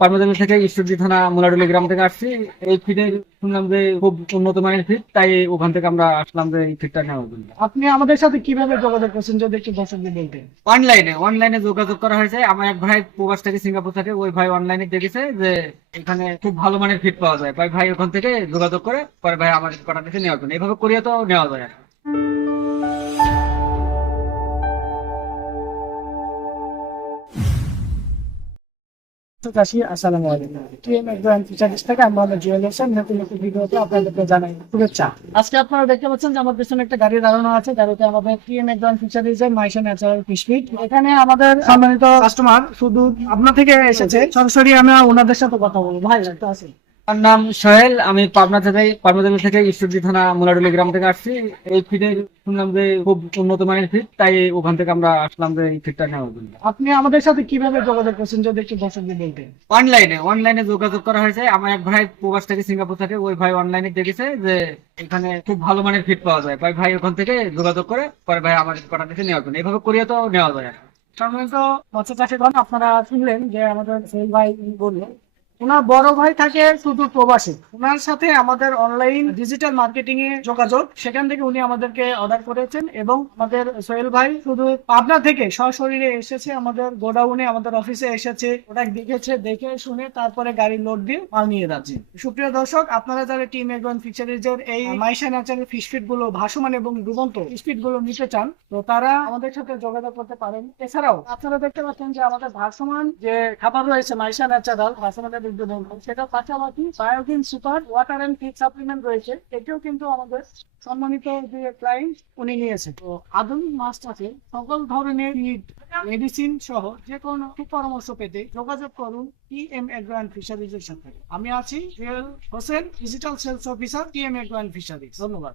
পার্বত্য থেকে ঈশ্বরদী থানা মুলাডুলি গ্রাম থেকে আসছি। এই ফিটের শুনলাম যে খুব উন্নত মানের ফিট, তাই ওখান থেকে আমরা আসলাম যে এই ফিটটা নেওয়ার জন্য। আপনি আমাদের সাথে কিভাবে যোগাযোগ করছেন যদি একটু দর্শকদের বলতেন? অনলাইনে যোগাযোগ করা হয়েছে। আমার এক ভাই প্রবাস থেকে সিঙ্গাপুর থাকে, ওই ভাই অনলাইনে দেখেছে যে এখানে খুব ভালো মানের ফিট পাওয়া যায়, ভাই ওখান থেকে যোগাযোগ করে পরে ভাই আমাদের কটা থেকে নেওয়ার জন্য। এভাবে করিয়ে তো নেওয়া যায় আর কি। আসসালামু আলাইকুম। টিএম এগ্রো ফিচারিজ থেকে আমরা জুয়েল হোসেন নতুন একটি ভিডিওতে আপনাদেরকে জানাই শুভেচ্ছা। আজকে আপনারা দেখতে পাচ্ছেন যে আমার পেছনে একটা গাড়ি দাঁড়ানো আছে, গাড়িতে আমাদের টিএম এগ্রো ফিচারিজ এর মাইশা ন্যাচারাল ফিশ ফিড। এখানে আমাদের সম্মানিত কাস্টমার শুধু আপনার থেকে এসেছে, সরাসরি আমরা ওনাদের সাথে কথা বলবো। ভাই একটু আসেন। আমার নাম সোহেল, আমি পাবনা থেকে ঈশ্বরদী থানা মুলাডুলি গ্রাম থেকে আসছি। এই ফিটের শুনলাম যে খুব উন্নত মানের ফিট, তাই ওখান থেকে আমরা আসলাম যে এই ফিটটা নেওয়ার জন্য। আপনি আমাদের সাথে কিভাবে যোগাযোগ করছেন যদি একটু দর্শকদের বলতেন? অনলাইনে যোগাযোগ করা হয়েছে। আমার এক ভাই প্রবাস থেকে সিঙ্গাপুর থাকে, ওই ভাই অনলাইনে দেখেছে যে এখানে খুব ভালো মানের ফিট পাওয়া যায়, ভাই ওখান থেকে যোগাযোগ করে পরে ভাই আমাদের কটা থেকে নেওয়ার জন্য। এভাবে করিয়ে তো নেওয়া যায় আর কি। সম্মানিত মৎস্য চাষীগণ, আপনারা শুনলেন যে আমাদের সোহেল ভাই বললেন ওনার বড় ভাই থাকে শুধু প্রবাসী, ওনার সাথে আমাদের অনলাইন ডিজিটাল মার্কেটিং এ যোগাযোগ, সেখান থেকে উনি আমাদেরকে অর্ডার করেছেন এবং আমাদের সোহেল ভাই শুধু পাবনা থেকে সশরীরে এসেছে, আমাদের গোডাউনে আমাদের অফিসে এসেছে, ওটা দেখেছে, দেখে শুনে তারপরে গাড়ি লোড দিয়ে মাল নিয়ে যাচ্ছে। সুপ্রিয় দর্শক, আপনারা যারা টিম এগ্রো ফিচারিজ এর এই মাইশা ন্যাচারাল ফিশ ফিড গুলো ভাসমান এবং ডুবন্ত ফিশ ফিড গুলো নিতে চান, তো তারা আমাদের সাথে যোগাযোগ করতে পারেন। এছাড়াও আপনারা দেখতে পাচ্ছেন যে আমাদের ভাসমান যে খাবার রয়েছে মাইশা ন্যাচারাল ভাসমানের সেটা পাশাপাশি biotin super water and feed supplement রয়েছে, এটিও কিন্তু আমাদের সম্মানিত যে ক্লায়েন্ট উনি নিয়েছে। তো আধুনিক মাছ চাষে সকল ধরনের ফিড, মেডিসিন সহ যে কোনো পরামর্শ পেতে যোগাযোগ করুন টিএম এগ্রো অ্যান্ড ফিশারিজ এর সাথে। আমি আছি Jewel Hossain, digital sales officer TM agro and fisheries. ধন্যবাদ।